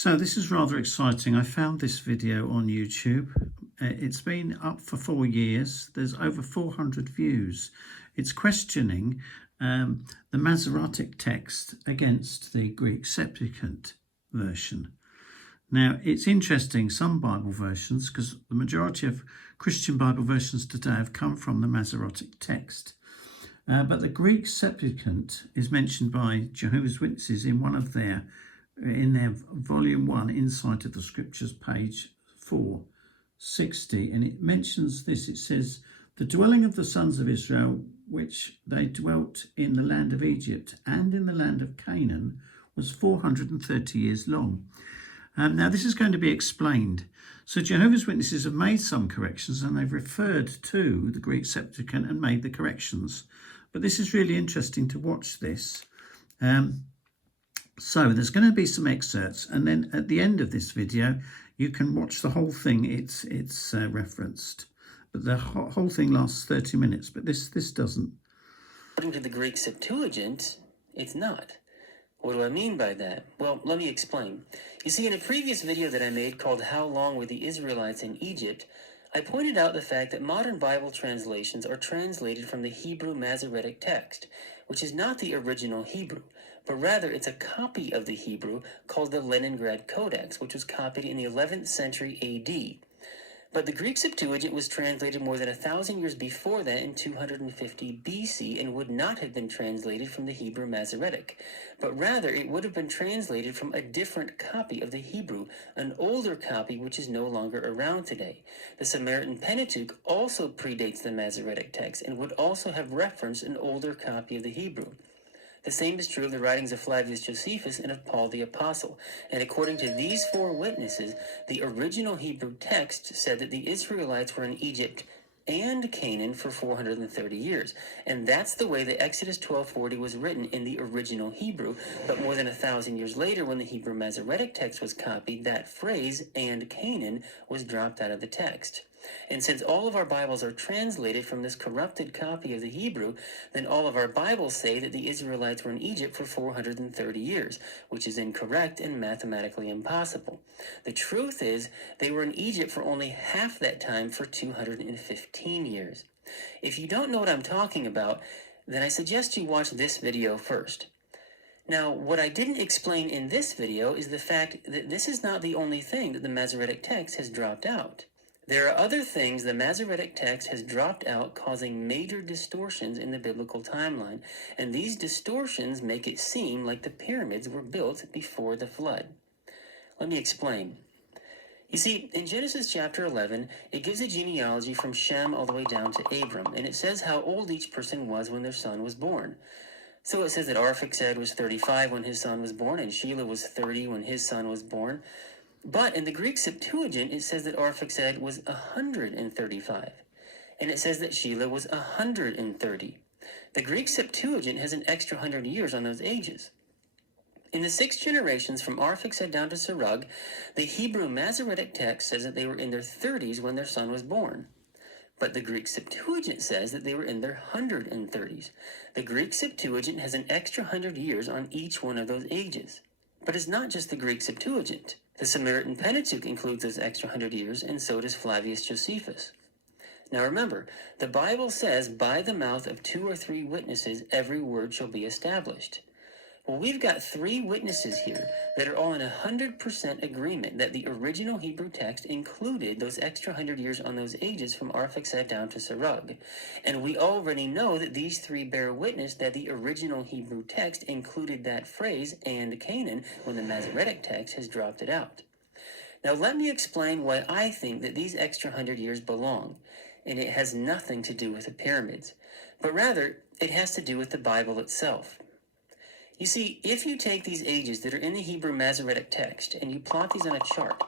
So this is rather exciting. I found this video on YouTube. It's been up for 4 years. There's over 400 views. It's questioning the Masoretic text against the Greek Septuagint version. Now, it's interesting, some Bible versions, because the majority of Christian Bible versions today have come from the Masoretic text. But the Greek Septuagint is mentioned by Jehovah's Witnesses in their volume 1 Insight of the Scriptures, page 460, and it mentions this. It says, the dwelling of the sons of Israel, which they dwelt in the land of Egypt and in the land of Canaan, was 430 years long. Now this is going to be explained. So Jehovah's Witnesses have made some corrections and they've referred to the Greek Septuagint and made the corrections. But this is really interesting to watch this. So there's going to be some excerpts, and then at the end of this video, you can watch the whole thing. It's referenced, but the whole thing lasts 30 minutes, but this doesn't. According to the Greek Septuagint, it's not. What do I mean by that? Well, let me explain. You see, in a previous video that I made called How Long Were the Israelites in Egypt, I pointed out the fact that modern Bible translations are translated from the Hebrew Masoretic text, which is not the original Hebrew, but rather it's a copy of the Hebrew called the Leningrad Codex, which was copied in the 11th century AD. But the Greek Septuagint was translated more than 1,000 years before that in 250 BC and would not have been translated from the Hebrew Masoretic, but rather it would have been translated from a different copy of the Hebrew, an older copy which is no longer around today. The Samaritan Pentateuch also predates the Masoretic text and would also have referenced an older copy of the Hebrew. The same is true of the writings of Flavius Josephus and of Paul the Apostle. And according to these four witnesses, the original Hebrew text said that the Israelites were in Egypt and Canaan for 430 years. And that's the way the Exodus 12:40 was written in the original Hebrew. But more than 1,000 years later, when the Hebrew Masoretic text was copied, that phrase, and Canaan, was dropped out of the text. And since all of our Bibles are translated from this corrupted copy of the Hebrew, then all of our Bibles say that the Israelites were in Egypt for 430 years, which is incorrect and mathematically impossible. The truth is, they were in Egypt for only half that time, for 215 years. If you don't know what I'm talking about, then I suggest you watch this video first. Now, what I didn't explain in this video is the fact that this is not the only thing that the Masoretic text has dropped out. There are other things the Masoretic text has dropped out, causing major distortions in the biblical timeline, and these distortions make it seem like the pyramids were built before the flood. Let me explain. You see, in Genesis chapter 11, it gives a genealogy from Shem all the way down to Abram, and it says how old each person was when their son was born. So it says that Arphaxad was 35 when his son was born, and Shelah was 30 when his son was born. But in the Greek Septuagint, it says that Arphaxad was 135, and it says that Shelah was 130. The Greek Septuagint has an extra 100 years on those ages. In the 6 generations from Arphaxad down to Serug, the Hebrew Masoretic text says that they were in their 30s when their son was born. But the Greek Septuagint says that they were in their 130s. The Greek Septuagint has an extra 100 years on each one of those ages. But it's not just the Greek Septuagint. The Samaritan Pentateuch includes those extra 100 years, and so does Flavius Josephus. Now remember, the Bible says, by the mouth of 2 or 3 witnesses, every word shall be established. Well, we've got 3 witnesses here that are all in 100% agreement that the original Hebrew text included those extra 100 years on those ages from Arphaxad down to Serug. And we already know that these 3 bear witness that the original Hebrew text included that phrase, and Canaan, when the Masoretic text has dropped it out. Now let me explain why I think that these extra 100 years belong, and it has nothing to do with the pyramids, but rather it has to do with the Bible itself. You see, if you take these ages that are in the Hebrew Masoretic text and you plot these on a chart,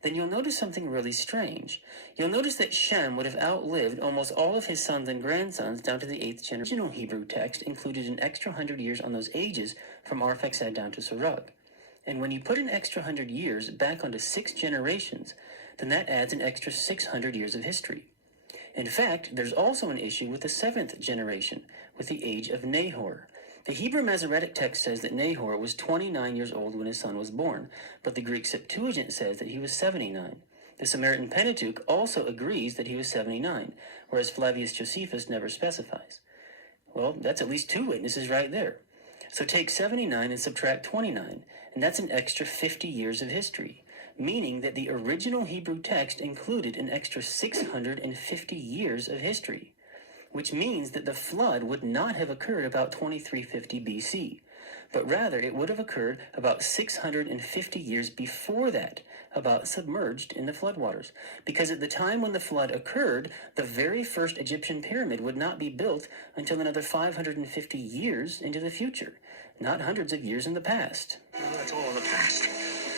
then you'll notice something really strange. You'll notice that Shem would have outlived almost all of his sons and grandsons down to the 8th generation. The original Hebrew text included an extra 100 years on those ages from Arphaxad down to Serug. And when you put an extra 100 years back onto 6 generations, then that adds an extra 600 years of history. In fact, there's also an issue with the 7th generation, with the age of Nahor. The Hebrew Masoretic text says that Nahor was 29 years old when his son was born, but the Greek Septuagint says that he was 79. The Samaritan Pentateuch also agrees that he was 79, whereas Flavius Josephus never specifies. Well, that's at least two witnesses right there. So take 79 and subtract 29, and that's an extra 50 years of history, meaning that the original Hebrew text included an extra 650 years of history, which means that the flood would not have occurred about 2350 BC, but rather it would have occurred about 650 years before that, about submerged in the floodwaters. Because at the time when the flood occurred, the very first Egyptian pyramid would not be built until another 550 years into the future, not hundreds of years in the past. Well, that's all in the past.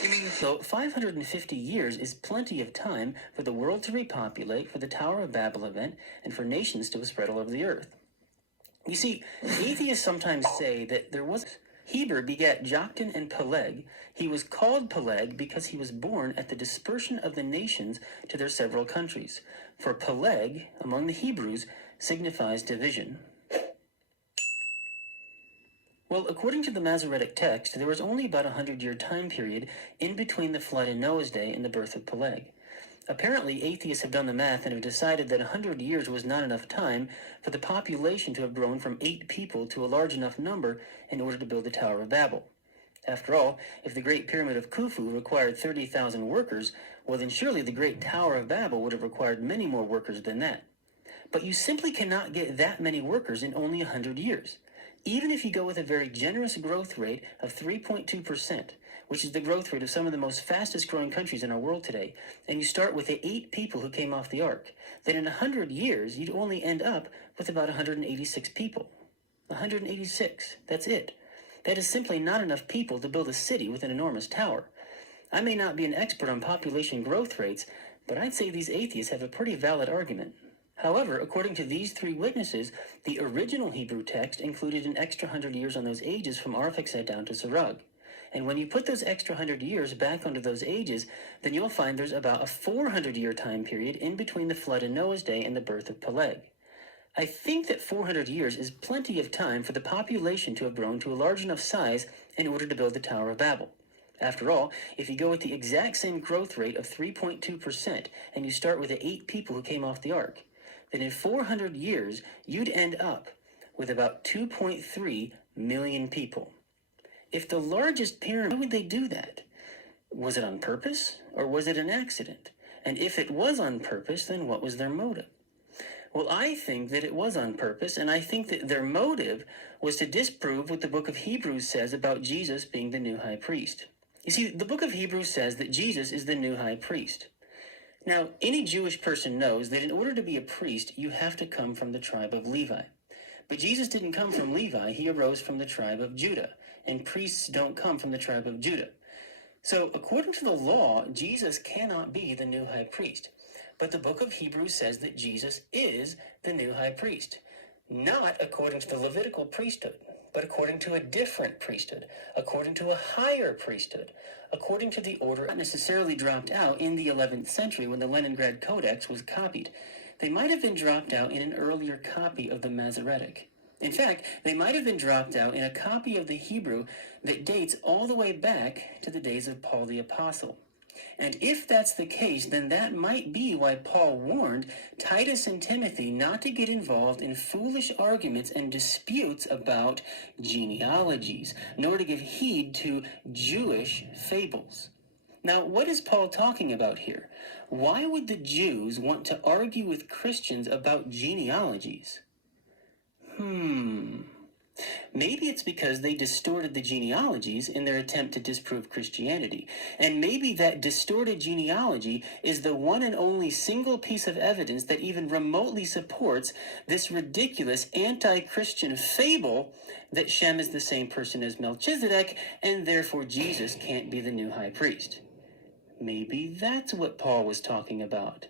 You mean... So 550 years is plenty of time for the world to repopulate, for the Tower of Babel event, and for nations to spread all over the earth. You see, atheists sometimes say that there was... Heber begat Joktan and Peleg. He was called Peleg because he was born at the dispersion of the nations to their several countries. For Peleg, among the Hebrews, signifies division. Well, according to the Masoretic text, there was only about a 100-year time period in between the flood in Noah's day and the birth of Peleg. Apparently, atheists have done the math and have decided that 100 years was not enough time for the population to have grown from 8 people to a large enough number in order to build the Tower of Babel. After all, if the Great Pyramid of Khufu required 30,000 workers, well then surely the Great Tower of Babel would have required many more workers than that. But you simply cannot get that many workers in only 100 years. Even if you go with a very generous growth rate of 3.2%, which is the growth rate of some of the most fastest growing countries in our world today, and you start with the 8 people who came off the ark, then in 100 years you'd only end up with about 186 people. 186, that's it. That is simply not enough people to build a city with an enormous tower. I may not be an expert on population growth rates, but I'd say these atheists have a pretty valid argument. However, according to these 3 witnesses, the original Hebrew text included an extra 100 years on those ages from Arphaxad down to Serug. And when you put those extra 100 years back onto those ages, then you'll find there's about a 400-year time period in between the flood in Noah's day and the birth of Peleg. I think that 400 years is plenty of time for the population to have grown to a large enough size in order to build the Tower of Babel. After all, if you go with the exact same growth rate of 3.2% and you start with the 8 people who came off the ark, then in 400 years, you'd end up with about 2.3 million people. If the largest pyramid, why would they do that? Was it on purpose, or was it an accident? And if it was on purpose, then what was their motive? Well, I think that it was on purpose, and I think that their motive was to disprove what the book of Hebrews says about Jesus being the new high priest. You see, the book of Hebrews says that Jesus is the new high priest. Now, any Jewish person knows that in order to be a priest, you have to come from the tribe of Levi. But Jesus didn't come from Levi, he arose from the tribe of Judah, and priests don't come from the tribe of Judah. So, according to the law, Jesus cannot be the new high priest. But the book of Hebrews says that Jesus is the new high priest. Not according to the Levitical priesthood, but according to a different priesthood, according to a higher priesthood, according to the order that necessarily dropped out in the 11th century when the Leningrad Codex was copied. They might have been dropped out in an earlier copy of the Masoretic. In fact, they might have been dropped out in a copy of the Hebrew that dates all the way back to the days of Paul the Apostle. And if that's the case, then that might be why Paul warned Titus and Timothy not to get involved in foolish arguments and disputes about genealogies, nor to give heed to Jewish fables. Now, what is Paul talking about here? Why would the Jews want to argue with Christians about genealogies? Maybe it's because they distorted the genealogies in their attempt to disprove Christianity. And maybe that distorted genealogy is the one and only single piece of evidence that even remotely supports this ridiculous anti-Christian fable that Shem is the same person as Melchizedek, and therefore Jesus can't be the new high priest. Maybe that's what Paul was talking about.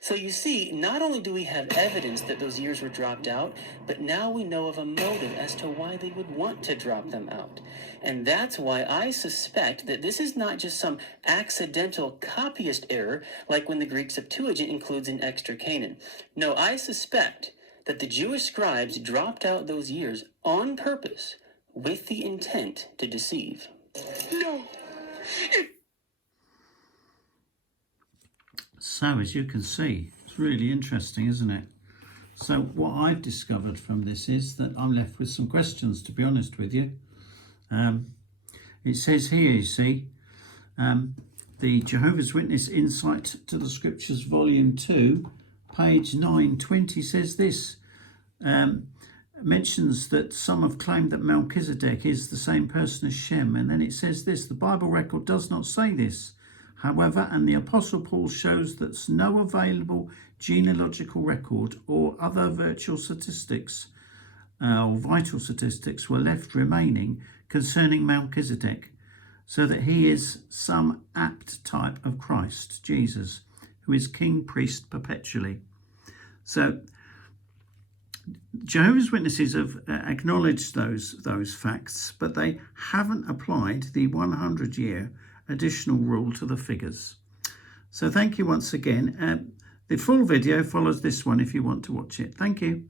So you see, not only do we have evidence that those years were dropped out, but now we know of a motive as to why they would want to drop them out. And that's why I suspect that this is not just some accidental copyist error, like when the Greek Septuagint includes an extra Canaan. No, I suspect that the Jewish scribes dropped out those years on purpose with the intent to deceive. No. So as you can see, it's really interesting, isn't it? So what I've discovered from this is that I'm left with some questions, to be honest with you. It says here, you see, the Jehovah's Witness Insight to the Scriptures, Volume 2, page 920 says this, mentions that some have claimed that Melchizedek is the same person as Shem, and then it says this, the Bible record does not say this. However, and the Apostle Paul shows that no available genealogical record or other virtual statistics or vital statistics were left remaining concerning Melchizedek, so that he is some apt type of Christ, Jesus, who is king, priest perpetually. So Jehovah's Witnesses have acknowledged those facts, but they haven't applied the 100-year additional rule to the figures. So thank you once again. The full video follows this one if you want to watch it. Thank you.